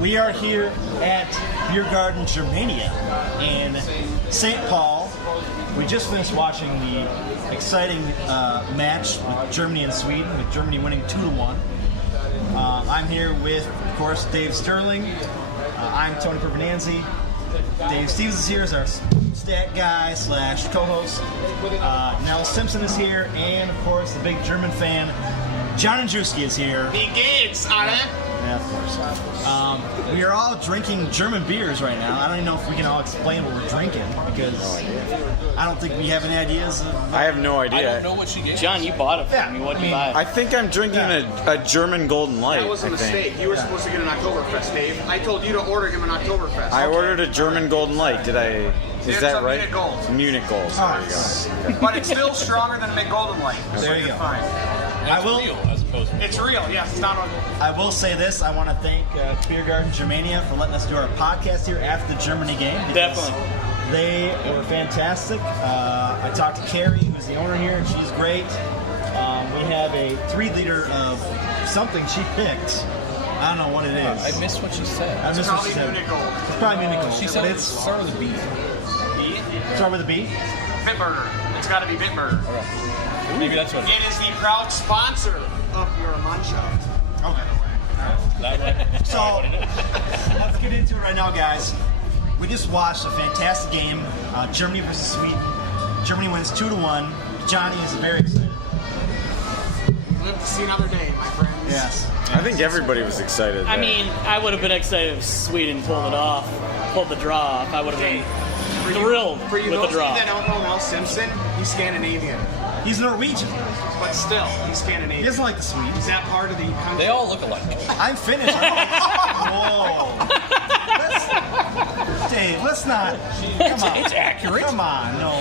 We are here at Biergarten Germania in St. Paul. We just finished watching the exciting match with Germany and Sweden, with Germany winning 2-1. I'm here with, of course, Dave Sterling. I'm Tony Pervenanzi. Dave Stevens is here as our stat guy / co-host. Nell Simpson is here, and of course, the big German fan, John Andrzejewski is here. Wie geht's, alle? Yeah, of course. We are all drinking German beers right now. I don't even know if we can all explain what we're drinking because I don't think we have any ideas. I have no idea. I don't know what you get. John, you bought it for me. What did you buy? I think I'm drinking a German Golden Light. That was a mistake. You were supposed to get an Oktoberfest, Dave. I told you to order him an Oktoberfest. I ordered a German Golden Light. Did I? Is that right? Munich Gold. Munich Gold. Oh, There you go. But it's still stronger than a Golden Light. There you go. Fine. It's real, yes. It's not on. I will say this. I want to thank Biergarten Germania for letting us do our podcast here after the Germany game. Definitely. They were fantastic. I talked to Carrie, who's the owner here, and she's great. We have a 3-liter of something she picked. I don't know what it is. I missed what she said. I missed what she Probably said. Munich Gold. It's probably Munich Gold. She said but it's start with a B. start with a B. Bitburger. It's got to be Bitburger. Maybe that's what. It is the proud sponsor of your Mannschaft. Okay. That way. So let's get into it right now, guys. We just watched a fantastic game, Germany versus Sweden. Germany wins 2-1. Johnny is very excited. Live to see another day, my friends. Yes. I think everybody was excited. I there. mean, I would have been excited if Sweden pulled the draw off. I would have been thrilled For you, with the those of draw. you that don't know Mel Simpson, he's Scandinavian. He's Norwegian. But still, he's He Scandinavian. doesn't like the Swedes. Is that part of the country? They all look alike. I'm finished. Whoa. Dave, let's not. Come on. It's accurate. Come on, no.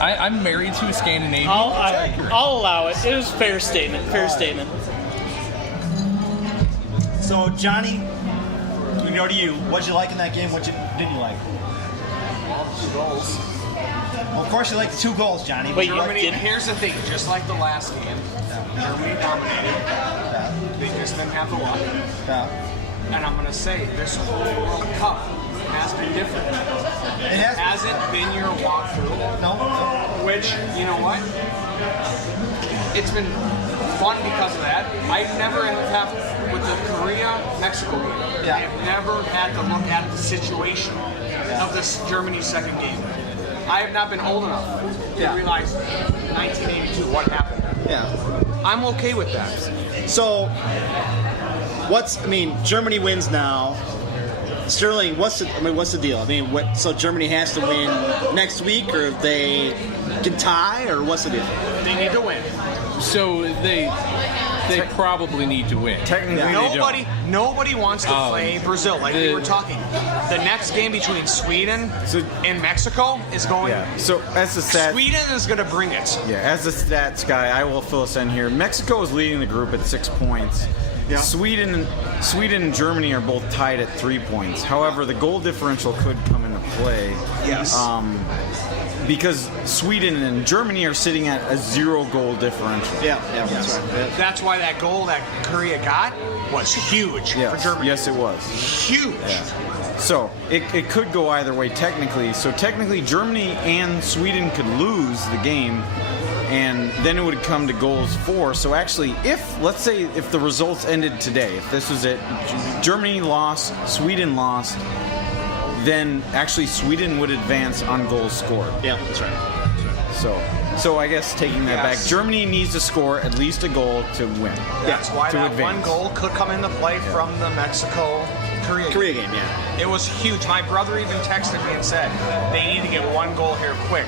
I'm married to a Scandinavian. I'll It's accurate. allow it. It was a fair statement. Fair statement. So, Johnny, we go to you. What'd you like in that game? What didn't you like? Goals. Well, of course, you like the 2 goals, Johnny. Wait, you Germany, didn't? here's the thing, just like the last game, Germany dominated. They just didn't have the luck. Yeah. And I'm going to say, this whole World Cup has been different. It has. Hasn't been your walkthrough, No. which, you know what? It's been fun because of that. I've never have with the Korea-Mexico game. Yeah. I've never had to look at the situation of this Germany second game. I have not been old enough to realize 1982, what happened. Yeah. I'm okay with that. So, Germany wins now. Sterling, what's the deal? So Germany has to win next week, or they can tie, or what's the deal? They need to win. So they probably need to win. technically they don't. Nobody wants to play Brazil like we were talking. The next game between Sweden and Mexico is going. Yeah. So as the stats. Sweden is going to bring it. Yeah, as the stats guy, I will fill us in here. Mexico is leading the group at 6 points. Yeah. Sweden and Germany are both tied at 3 points. However, the goal differential could come into play. Yes. Because Sweden and Germany are sitting at a 0 goal differential. Yeah, that's right. That's why that goal that Korea got was huge for Germany. Yes, it was. Huge. Yeah. So it could go either way technically. So technically, Germany and Sweden could lose the game, and then it would come to goals for. So actually, let's say if the results ended today, if this was it, Germany lost, Sweden lost, then actually Sweden would advance on goals scored. Yeah, that's right. So I guess taking that back, Germany needs to score at least a goal to win. That's why to that advance. one goal could come into play from the Mexico-Korea game, yeah. It was huge. My brother even texted me and said, they need to get one goal here quick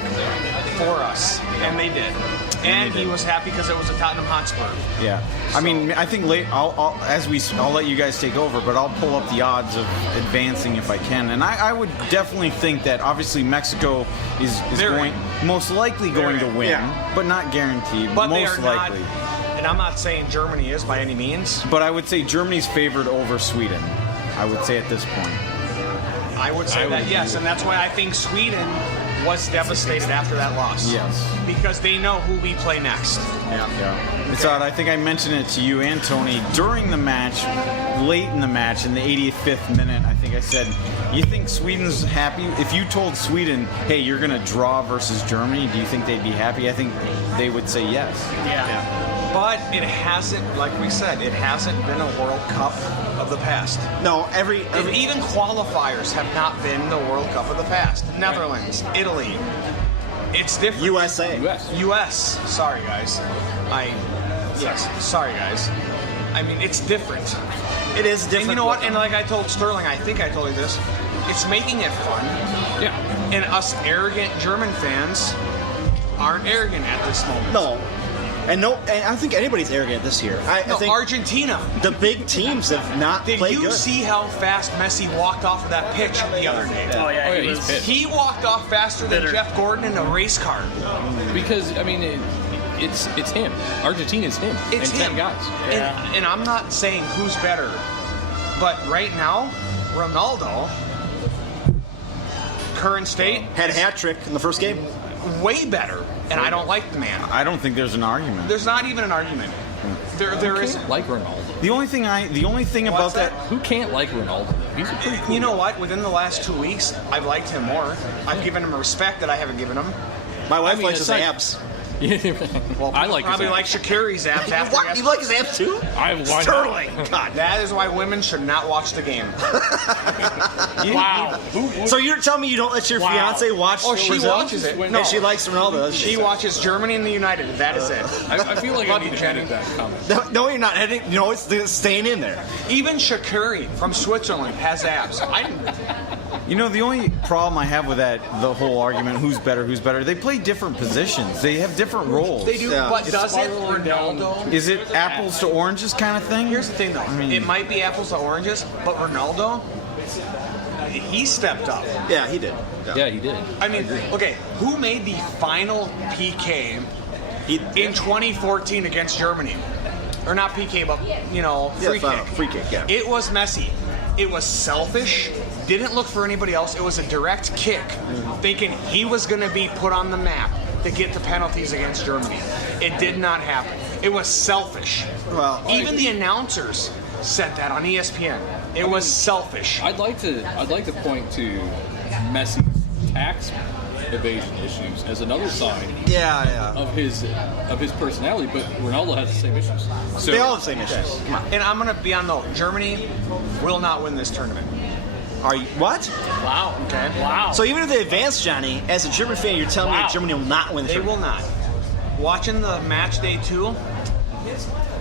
for us. And they did. And he was happy because it was a Tottenham Hotspur. Yeah, I mean, I think I'll let you guys take over, but I'll pull up the odds of advancing if I can. And I would definitely think that obviously Mexico is most likely going to win, but not guaranteed. But most they are likely. not, and I'm not saying Germany is by any means. But I would say Germany's favored over Sweden. I would say at this point. I would say that, yes, and that's why I think Sweden was devastated after that loss. Yes. Because they know who we play next. Yeah. It's odd. I think I mentioned it to you and Tony during the match, late in the match, in the 85th minute. I think I said, you think Sweden's happy? If you told Sweden, hey, you're going to draw versus Germany, do you think they'd be happy? I think they would say yes. Yeah. But it hasn't, like we said, it hasn't been a World Cup of the past. No, Even qualifiers have not been the World Cup of the past. Netherlands, Italy. It's different. USA. US. Sorry, guys. Sorry, guys. I mean, it's different. It is different. And you know what? And like I told Sterling, I think I told you this. It's making it fun. Yeah. And us arrogant German fans aren't arrogant at this moment. No. And I don't think anybody's arrogant this year. I think Argentina. the big teams have not Did played you good. see how fast Messi walked off of that pitch the other day? Oh yeah, Oh, yeah, he he's was. pissed. He walked off faster than Bitter. Jeff Gordon in a race car. Because I mean, it's him. Argentina's him. It's and him. 10 guys. Yeah. And I'm not saying who's better, but right now, Ronaldo, current state, Had a hat trick in the first game. way better. And I don't like the man. I don't think there's an argument. There's not even an argument. There is. Like Ronaldo. The only thing about What's that? that Who can't like Ronaldo? He's a pretty cool. You know what? Within the last 2 weeks, I've liked him more. I've given him a respect that I haven't given him. My wife mean, likes his aside- abs. Well, I like his probably abs. like Shaqiri's abs after What? You like his abs too? why not? Sterling. God. That is why women should not watch the game. Wow. So you're telling me you don't let your Wow. fiance watch Oh, she Brazil? watches it. And she likes Ronaldo. doesn't She watches Germany and the United. That is it. I feel like I Love need you, to Jenny. edit that comment. No, you're not editing. You know, it's staying in there. Even Shaqiri from Switzerland has abs. You know, the only problem I have with that, the whole argument, who's better, they play different positions. They have different roles. They do, Yeah. but does it spiraling down. Ronaldo? Is it apples to oranges kind of thing? Here's the thing, though. It might be apples to oranges, but Ronaldo, he stepped up. Yeah, he did. Yeah, he did. I mean, okay, who made the final PK in 2014 against Germany? Or not PK, but, free final, kick. free kick, yeah. It was Messi. It was selfish. Didn't look for anybody else. It was a direct kick, thinking he was going to be put on the map to get the penalties against Germany. It did not happen. It was selfish. Well, Even the announcers said that on ESPN. It was selfish. I'd like to point to Messi's tax evasion issues as another sign yeah. of his personality, but Ronaldo has the same issues. So They all have the same issues. Come on. And I'm going to be on note. Germany will not win this tournament. Are you what? Wow. Okay. Wow. So even if they advance, Johnny, as a German fan, you're telling me Wow. that Germany will not win the They will tournament. not. Watching the match day 2,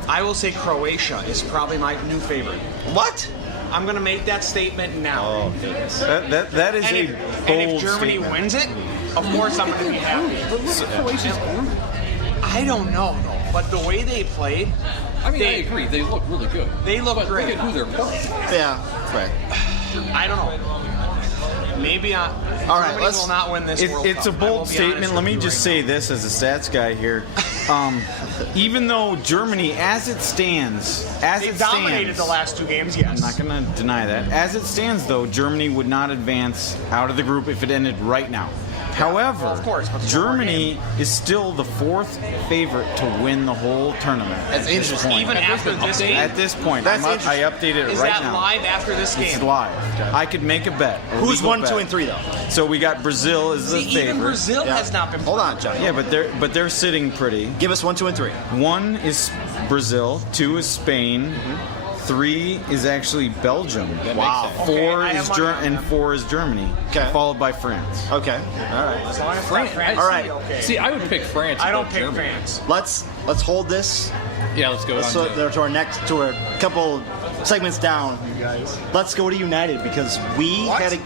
I will say Croatia is probably my new favorite. What? I'm going to make that statement now. Oh, goodness. That is and, a if, bold and if Germany statement. wins it, of course I'm going to be happy. But look at Croatia's group. I don't know, though. But the way they played, I mean, I They- agree. They look really good. They look but great. Look at who they're playing. Yeah, right. I don't know. Maybe All right, Germany let's- will not win this World It's a Cup. I will bold be statement. honest Let me with you just right say this as a stats guy here. Even though Germany, as it stands, now. They dominated the last 2 games, yes. I'm not going to deny that. As it stands, though, Germany would not advance out of the group if it ended right now. However, Well, of course, but it's one more Germany is still the 4th favorite to win the whole tournament. That's at this interesting. point. Even after this game? At this point, That's I interesting. updated it Is right that now. live after this game? It's live. I could make a bet. a Who's legal 1, bet. 2, and 3 though? So we got Brazil as the See, favorite. even Brazil Yeah. has not been. Hold on, Johnny. Yeah, but they're sitting pretty. Give us 1, 2, and 3. 1 is Brazil, 2 is Spain, 3 is actually Belgium. Wow. Makes sense. 4 I have is money on and them. 4 is Germany. Okay. Followed by France. Okay. All right. As long as it's France. not France. All right. Okay. See, I would pick France. I don't above pick Germany. France. Let's hold this. Yeah, let's go Let's on go to our next to a couple segments down. You guys. Let's go to United because we What? had a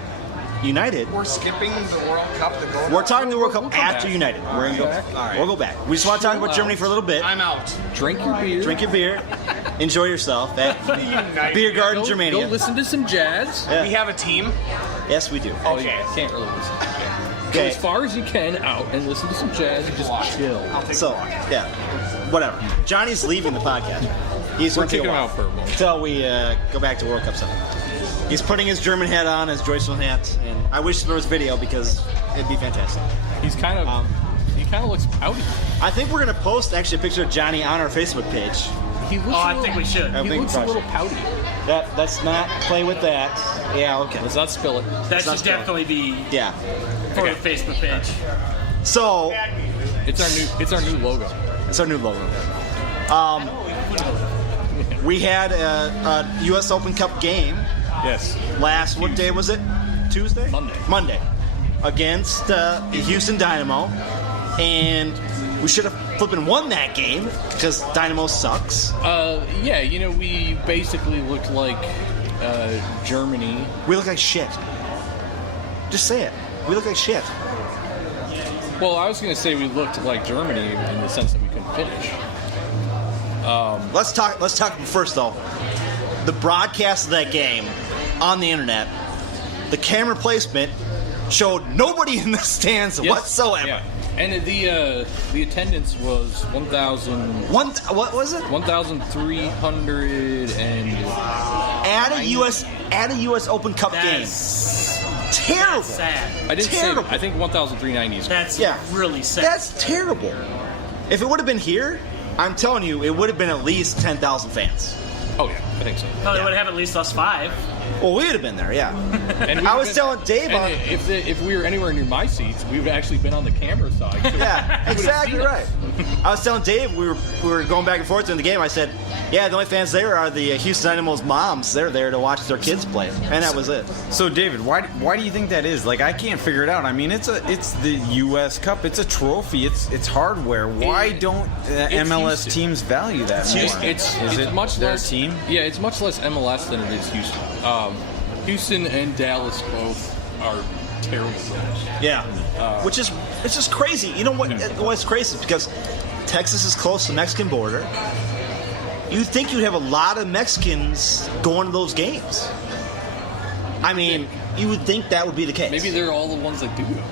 United. We're skipping the World Cup to go. We're talking the World Cup We'll come after back. United. We're gonna go. All right. We'll go back. We just want to talk about Chill Germany out. for a little bit. I'm out. Drink your beer. Drink your beer. Enjoy yourself at United. Biergarten Go Germania. listen to some jazz. Yeah. We have a team. Yes, we do. Oh, you Okay. can't really listen. Go Okay. as far as you can out and listen to some jazz and just chill. I'll take So, a walk. yeah, whatever. Johnny's leaving the podcast. He's We're going to take kicking a him while out for a moment. until we go back to World Cup stuff. He's putting his German hat on, his Joyceland hat, and I wish there was video because it'd be fantastic. He's kind of he kind of looks pouty. I think we're gonna post actually a picture of Johnny on our Facebook page. He looks I think we should. He looks a little pouty. Let's not play with that. Yeah, okay. Let's not spill it. That should definitely be Yeah. for the Facebook page. So It's our new logo. it's our new logo. We had a U.S. Open Cup game Yes. what day was it? Tuesday? Monday. Against Houston Dynamo. And we should have flipping won that game because Dynamo sucks. Yeah, we basically looked like Germany. We look like shit. Just say it. We look like shit. Well, I was going to say we looked like Germany in the sense that we couldn't finish. Let's talk first though. The broadcast of that game on the internet, the camera placement showed nobody in the stands whatsoever. Yeah. And the attendance was 1,000. What was it? 1,300 and At a U.S. Open Cup game. Terrible. Sad. I didn't Terrible. say. I think 1,390 is. That's really sad. That's terrible. If it would have been here, I'm telling you, it would have been at least 10,000 fans. Oh yeah, I think so. No, they would have at least us 5. Well, we would have been there, yeah. And I was telling Dave on. if we were anywhere near my seats, we would have actually been on the camera side. So Yeah, exactly right. I was telling Dave we were going back and forth in the game. I said, "Yeah, the only fans there are the Houston Dynamo's moms. They're there to watch their kids play," and that was it. So, David, why do you think that is? Like, I can't figure it out. I mean, it's the U.S. Cup. It's a trophy. It's hardware. Why don't MLS Houston. teams value that more? It's it much their less team? Yeah, it's much less MLS than it is Houston. Houston and Dallas both are terrible players. Yeah, which is it's just crazy. You know what? What's crazy is because Texas is close to the Mexican border. You'd think you'd have a lot of Mexicans going to those games. I mean, you would think that would be the case. Maybe they're all the ones that do it.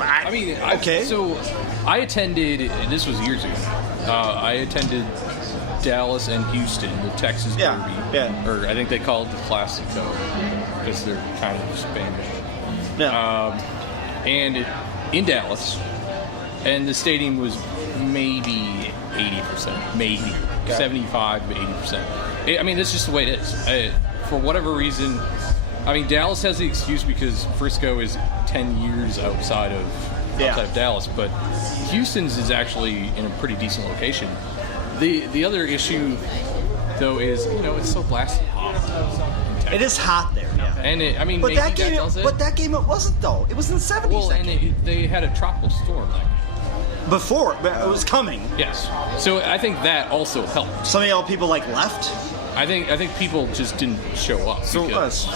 I mean, okay. So I attended. This was years ago. I attended Dallas and Houston, the Texas Derby. Yeah. Or I think they call it the Classico because they're kind of Spanish. Yeah. And in Dallas, and the stadium was maybe 80%, maybe 75 to 80%. I mean, that's just the way it is. For whatever reason, I mean, Dallas has the excuse because Frisco is 10 years outside of Dallas, but Houston's is actually in a pretty decent location. The other issue, though, is it's so blasted hot. It is hot there. Yeah. And I mean, But maybe that game, does it. it wasn't though. It was in the 70s. Well, that and game. they had a tropical storm. Before, but it was coming. Yes. So I think that also helped. Some of y'all people left. I think people just didn't show up. So- because,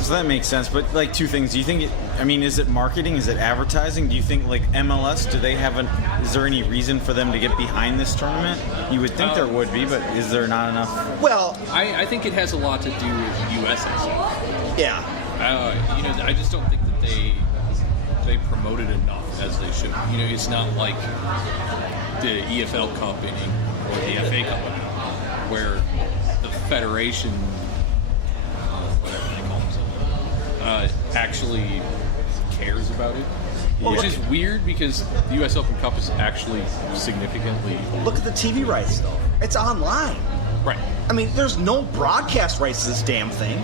So that makes sense, but like two things. Do you think is it marketing? Is it advertising? Do you think like MLS, is there any reason for them to get behind this tournament? You would think there would be, but is there not enough? Well, I think it has a lot to do with USSF. yeah. I just don't think that they promote it enough as they should. It's not like the EFL Cup or the FA Cup where the federation, whatever they call themselves, actually cares about it. Which is weird because the U.S. Open Cup is actually significantly... Look at the TV rights though. It's online. Right. I mean, there's no broadcast rights to this damn thing.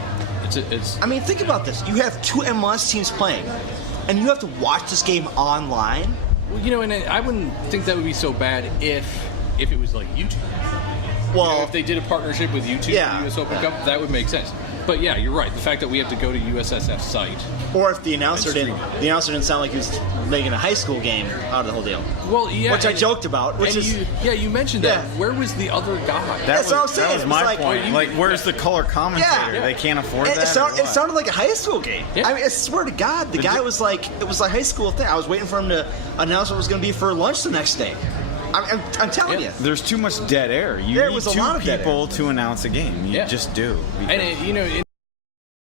It's I mean, think about this. You have 2 MLS teams playing, and you have to watch this game online. Well, and I wouldn't think that would be so bad if it was like YouTube. Well, If they did a partnership with YouTube Yeah. and the US Open Cup, that would make sense. But yeah, you're right. The fact that we have to go to USSF's site. or if the announcer That's didn't sound like he was making a high school game out of the whole deal. Well, yeah. Which I joked about. Which and is you mentioned that. Yeah. Where was the other guy? That's what I'm saying. That was It's my like- point. Like, where's the color commentator? Yeah. They can't afford It, that. it sounded like a high school game. Yeah. I mean, I swear to God, the guy was like, it was a high school thing. I was waiting for him to announce what it was going to be for lunch the next day. I'm telling Yeah. you. There's too much dead air. You There need was a 2 lot of dead people to announce a game. You Yeah. just do. And